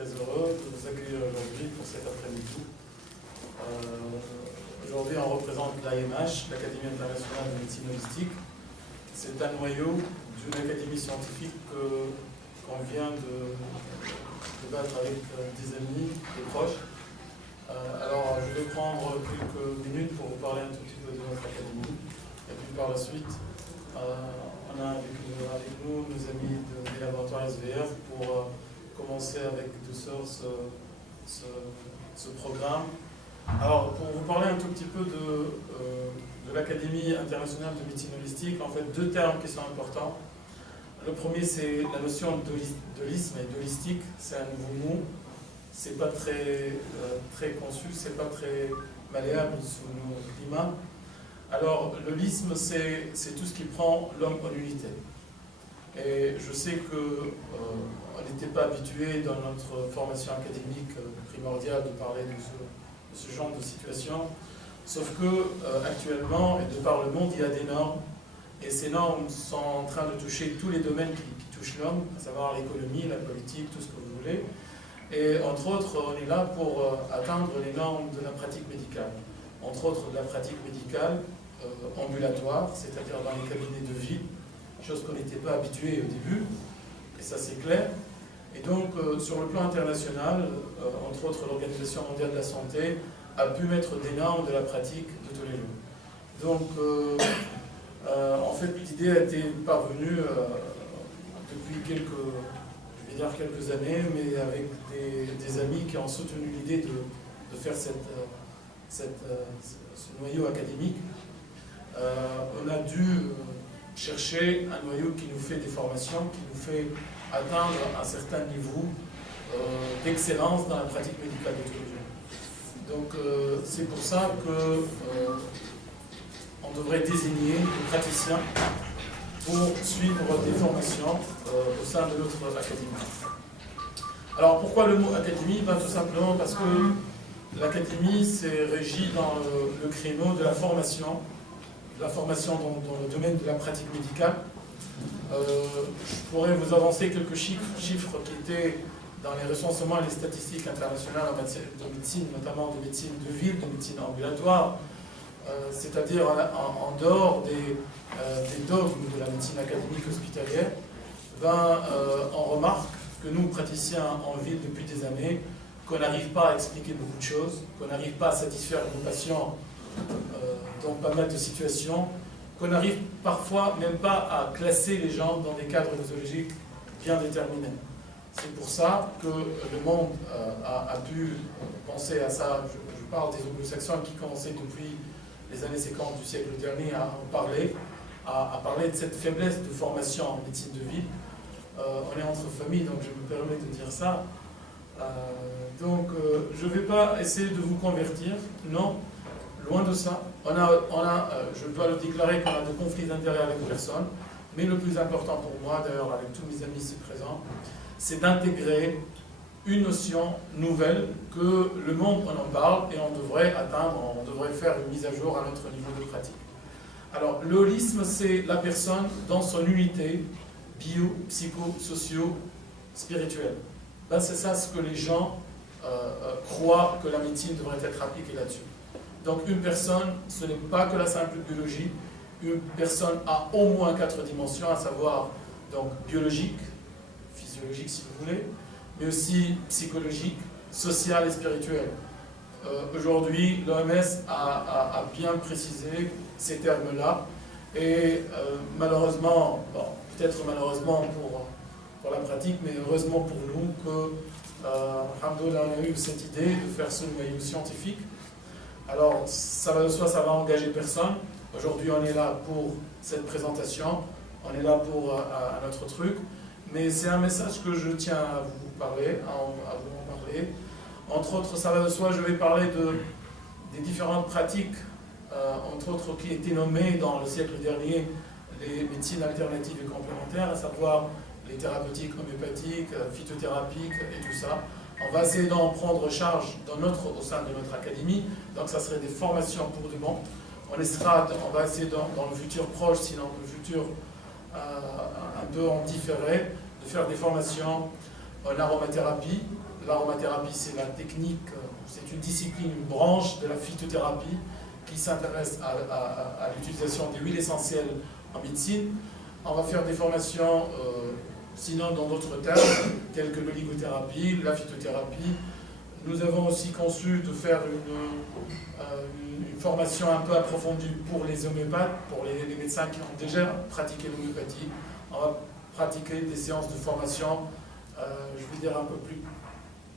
très heureux de vous accueillir aujourd'hui pour cet après-midi. Aujourd'hui, on représente l'AMH, l'Académie internationale de médecine holistique. C'est un noyau d'une académie scientifique qu'on vient de battre avec des amis, des proches. Alors, je vais prendre quelques minutes pour vous parler un tout petit peu de notre académie. Et puis par la suite, on a avec nous nos amis des laboratoires SVR pour commencer avec douceur ce programme. Alors, pour vous parler un tout petit peu de l'Académie internationale de médecine holistique, en fait, deux termes qui sont importants. Le premier, c'est la notion d'holisme et d'holistique. C'est un nouveau mot. C'est pas très conçu, c'est pas très malléable sous nos climats. Alors, l'holisme, c'est tout ce qui prend l'homme en unité. Et je sais qu'on n'était pas habitué dans notre formation académique primordiale de parler de ce genre de situation. Sauf que actuellement, et de par le monde, il y a des normes. Et ces normes sont en train de toucher tous les domaines qui touchent l'homme, à savoir l'économie, la politique, tout ce que vous voulez. Et entre autres, on est là pour atteindre les normes de la pratique médicale. Entre autres, de la pratique médicale ambulatoire, c'est-à-dire dans les cabinets de ville, chose qu'on n'était pas habitué au début, et ça c'est clair. Et donc, sur le plan international, entre autres, l'Organisation mondiale de la santé a pu mettre des normes de la pratique de tous les jours. Donc, en fait, l'idée a été parvenue depuis quelques années, mais avec des amis qui ont soutenu l'idée de faire ce noyau académique. On a dû chercher un noyau qui nous fait des formations, qui nous fait atteindre un certain niveau d'excellence dans la pratique médicale de tous les jours. Donc c'est pour ça que on devrait désigner des praticiens pour suivre des formations au sein de notre académie. Alors pourquoi le mot académie? Tout simplement parce que l'académie s'est régie dans le créneau de la formation dans le domaine de la pratique médicale. Je pourrais vous avancer quelques chiffres qui étaient dans les recensements et les statistiques internationales en matière de médecine, notamment de médecine de ville, de médecine ambulatoire, c'est-à-dire en dehors des dogmes de la médecine académique hospitalière. On remarque que nous, praticiens en ville depuis des années, qu'on n'arrive pas à expliquer beaucoup de choses, qu'on n'arrive pas à satisfaire nos patients dans pas mal de situations, qu'on n'arrive parfois même pas à classer les gens dans des cadres nosologiques bien déterminés. C'est pour ça que le monde a pu penser à ça. Je parle des anglo-saxons qui commençaient depuis les années 50 du siècle dernier à en parler, à parler de cette faiblesse de formation en médecine de ville. On est entre familles, donc je me permets de dire ça. Je ne vais pas essayer de vous convertir, non, loin de ça. Je dois le déclarer qu'on a de conflits d'intérêts avec personne, mais le plus important pour moi, d'ailleurs avec tous mes amis ici présents, c'est d'intégrer une notion nouvelle que le monde en parle et on devrait faire une mise à jour à notre niveau de pratique. Alors, le holisme, c'est la personne dans son unité bio, psycho, socio, spirituelle. C'est ça ce que les gens croient que la médecine devrait être appliquée là-dessus. Donc une personne, ce n'est pas que la simple biologie, une personne a au moins 4 dimensions, à savoir donc biologique, physiologique si vous voulez, mais aussi psychologique, sociale et spirituelle. Aujourd'hui, l'OMS a bien précisé ces termes-là, et malheureusement, peut-être malheureusement pour la pratique, mais heureusement pour nous que alhamdoulilah, on a eu cette idée de faire ce noyau scientifique. Alors, ça va de soi, ça va engager personne. Aujourd'hui, on est là pour cette présentation, on est là pour un autre truc, mais c'est un message que je tiens à vous parler, à vous en parler. Entre autres, ça va de soi, je vais parler des différentes pratiques, entre autres qui étaient nommées dans le siècle dernier les médecines alternatives et complémentaires, à savoir les thérapeutiques homéopathiques, phytothérapiques et tout ça. On va essayer d'en prendre charge au sein de notre académie, donc ça serait des formations pour de bon. On va essayer dans le futur proche, sinon le futur un peu en différé, de faire des formations en aromathérapie, l'aromathérapie, c'est la technique, c'est une discipline, une branche de la phytothérapie qui s'intéresse à l'utilisation des huiles essentielles en médecine. On va faire des formations, sinon dans d'autres termes, tels que l'oligothérapie, la phytothérapie. Nous avons aussi conçu de faire une formation un peu approfondie pour les homéopathes, pour les médecins qui ont déjà pratiqué l'homéopathie. On va pratiquer des séances de formation, je veux dire, un peu plus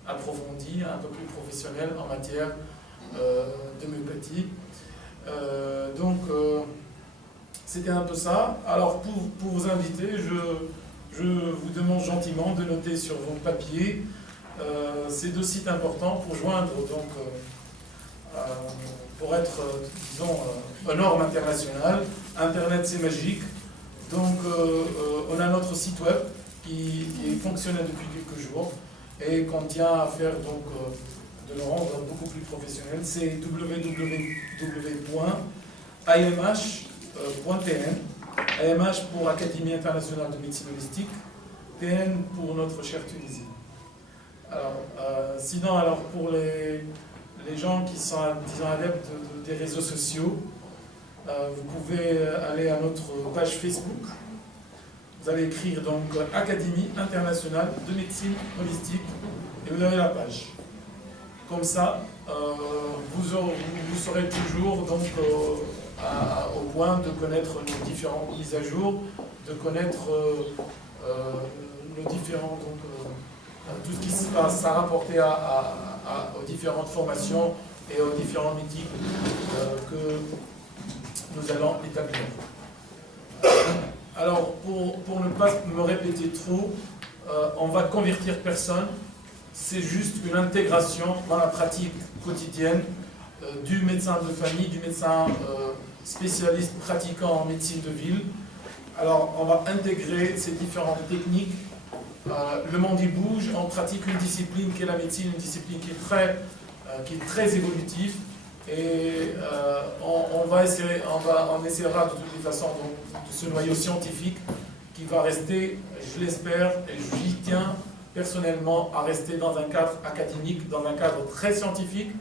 approfondies, un peu plus professionnelles en matière d'homéopathie. C'était un peu ça. Alors, pour vous inviter, je vous demande gentiment de noter sur vos papiers ces deux sites importants pour joindre, donc, pour être, disons, aux normes internationales. Internet, c'est magique. Donc, on a notre site web qui est fonctionnel depuis quelques jours et qu'on tient à faire, donc, de le rendre beaucoup plus professionnel. C'est www.imh.tn. AMH pour Académie internationale de médecine holistique, TN pour notre chère Tunisie. Alors, sinon, alors pour les gens qui sont, disons, adeptes des réseaux sociaux, vous pouvez aller à notre page Facebook. Vous allez écrire donc Académie internationale de médecine holistique et vous avez la page. Comme ça, vous serez toujours donc au point de connaître nos différentes mises à jour, de connaître nos différents, donc, tout ce qui se passe à rapporter aux différentes formations et aux différents meetings que nous allons établir. Alors, pour ne pas me répéter trop, on va convertir personne, c'est juste une intégration dans la pratique quotidienne du médecin de famille, du médecin spécialiste pratiquant en médecine de ville. Alors, on va intégrer ces différentes techniques. Le monde y bouge, on pratique une discipline qui est la médecine, une discipline qui est très évolutive. Et on essaiera de toutes les façons donc, de ce noyau scientifique qui va rester, je l'espère, et j'y tiens personnellement, à rester dans un cadre académique, dans un cadre très scientifique.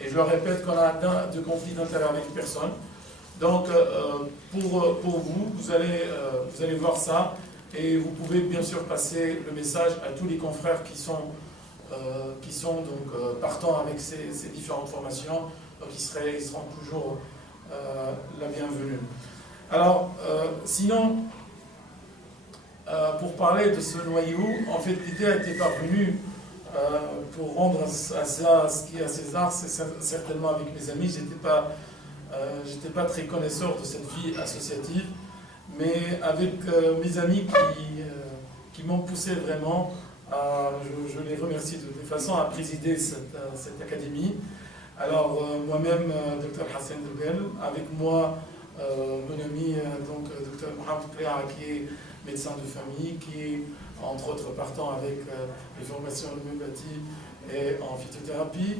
Et je le répète qu'on a de conflit d'intérêt avec personne. Donc, pour vous, vous allez voir ça. Et vous pouvez bien sûr passer le message à tous les confrères qui sont donc, partants avec ces différentes formations. Donc ils seront toujours la bienvenue. Alors, sinon, pour parler de ce noyau, en fait, l'idée a été parvenue pour rendre à ça ce qui est à César, c'est certainement avec mes amis. J'étais pas très connaisseur de cette vie associative, mais avec mes amis qui m'ont poussé vraiment, je les remercie de toute façon, à présider cette académie. Alors, moi-même, Dr Hassan Debel, avec moi, mon ami, donc, Dr Mohamed Cléa, qui est médecin de famille, qui est, entre autres, partant avec les formations en homéopathie et en phytothérapie.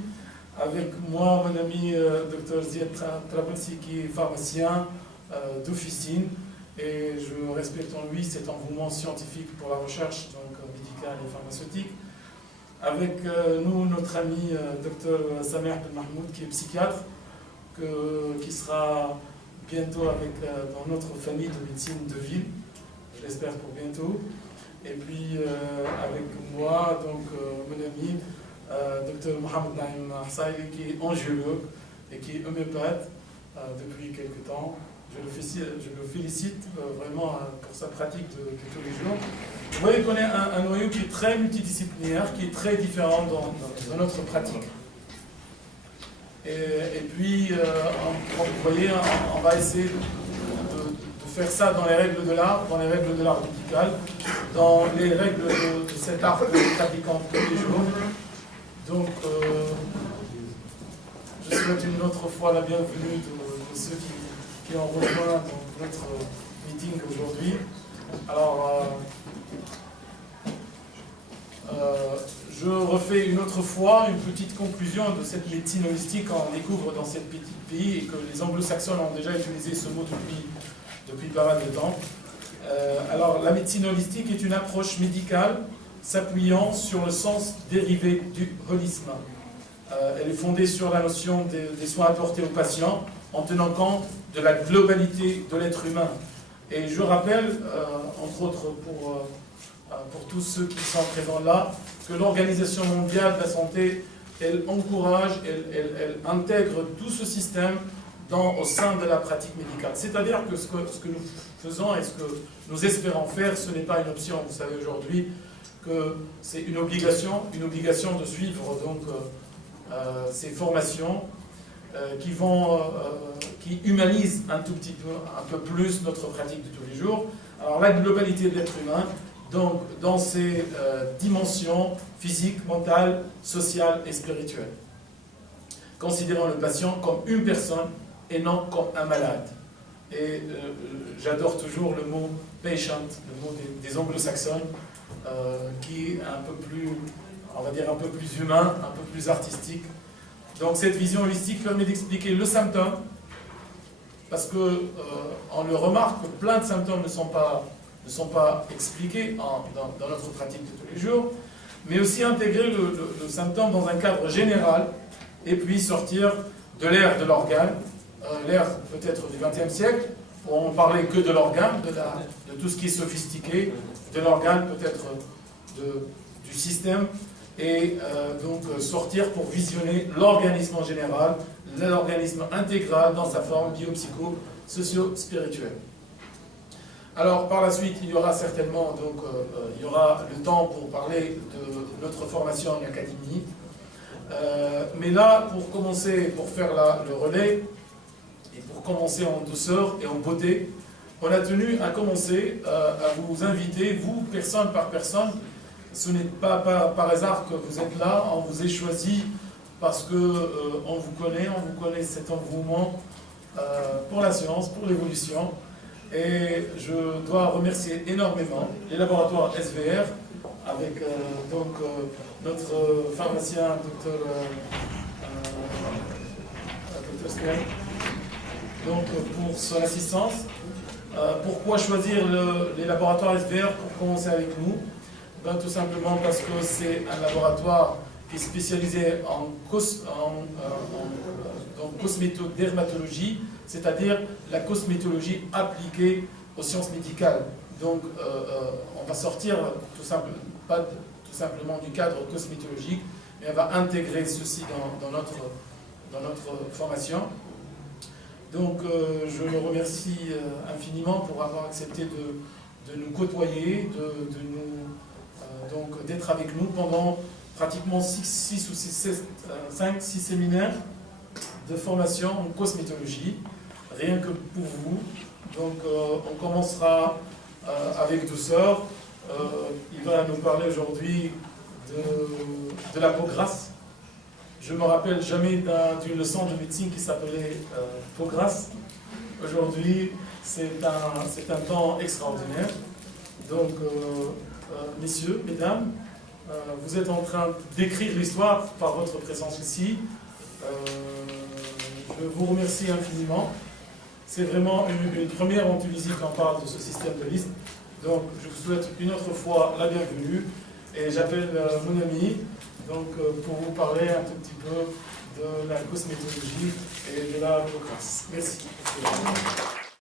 Avec moi, mon ami, Dr Ziad Trabelsi, qui est pharmacien d'officine. Et je respecte en lui cet engouement scientifique pour la recherche donc, médicale et pharmaceutique. Avec nous, notre ami Dr Samer Ben Mahmoud, qui est psychiatre, qui sera bientôt dans notre famille de médecine de ville, je l'espère pour bientôt. Et puis avec moi, donc mon ami Dr Mohamed Naïm Harsaïli, qui est angiologue et qui est homéopathe depuis quelque temps. Je le félicite vraiment pour sa pratique de tous les jours. Vous voyez qu'on est un noyau qui est très multidisciplinaire, qui est très différent dans notre pratique. Et puis, vous voyez, on va essayer de faire ça dans les règles de l'art, médical, dans les règles de cet art que nous pratiquons tous les jours. Donc, je souhaite une autre fois la bienvenue de ceux qui ont rejoint notre meeting aujourd'hui. Alors, je refais une autre fois une petite conclusion de cette médecine holistique qu'on découvre dans ce petit pays et que les anglo-saxons ont déjà utilisé ce mot depuis pas mal de temps. Alors, la médecine holistique est une approche médicale s'appuyant sur le sens dérivé du holisme. Elle est fondée sur la notion des soins apportés aux patients en tenant compte de la globalité de l'être humain. Et je rappelle, entre autres pour tous ceux qui sont présents là, que l'Organisation mondiale de la santé, elle encourage, elle intègre tout ce système au sein de la pratique médicale. C'est-à-dire que ce que nous faisons et ce que nous espérons faire, ce n'est pas une option. Vous savez aujourd'hui que c'est une obligation de suivre donc, ces formations qui humanisent un peu plus notre pratique de tous les jours. Alors la globalité de l'être humain, donc dans ses dimensions physiques, mentales, sociales et spirituelles. Considérant le patient comme une personne et non comme un malade. Et j'adore toujours le mot patient, le mot des anglo-saxons, qui est un peu plus, on va dire un peu plus humain, un peu plus artistique. Donc cette vision holistique permet d'expliquer le symptôme, parce que on le remarque que plein de symptômes ne sont pas expliqués dans notre pratique de tous les jours, mais aussi intégrer le symptôme dans un cadre général, et puis sortir de l'ère de l'organe, l'ère peut-être du XXe siècle, où on parlait que de l'organe, de tout ce qui est sophistiqué, de l'organe peut-être du système, et donc sortir pour visionner l'organisme en général, l'organisme intégral dans sa forme bio-psycho-socio-spirituelle. Alors par la suite, il y aura certainement il y aura le temps pour parler de notre formation en académie. Mais là, pour commencer, pour faire le relais, et pour commencer en douceur et en beauté, on a tenu à commencer à vous inviter, vous, personne par personne. Ce n'est pas par hasard que vous êtes là, on vous a choisi parce qu'on vous connaît cet engouement pour la science, pour l'évolution. Et je dois remercier énormément les laboratoires SVR, avec notre pharmacien, Dr. Sky, donc pour son assistance. Pourquoi choisir les laboratoires SVR pour commencer avec nous? Tout simplement parce que c'est un laboratoire qui est spécialisé en cosmétodermatologie, c'est-à-dire la cosmétologie appliquée aux sciences médicales. Donc on va sortir pas tout simplement du cadre cosmétologique, mais on va intégrer ceci dans notre formation. Donc je le remercie infiniment pour avoir accepté de nous côtoyer, d'être avec nous pendant pratiquement 5-6 séminaires de formation en cosmétologie, rien que pour vous. Donc on commencera avec douceur. Il va nous parler aujourd'hui de la peau grasse. Je ne me rappelle jamais d'une leçon de médecine qui s'appelait peau grasse. Aujourd'hui, c'est un temps extraordinaire. Donc, messieurs, mesdames, vous êtes en train d'écrire l'histoire par votre présence ici. Je vous remercie infiniment. C'est vraiment une première en Tunisie quand on parle de ce système de liste. Donc, je vous souhaite une autre fois la bienvenue. Et j'appelle mon ami pour vous parler un tout petit peu de la cosmétologie et de la peau grasse. Merci.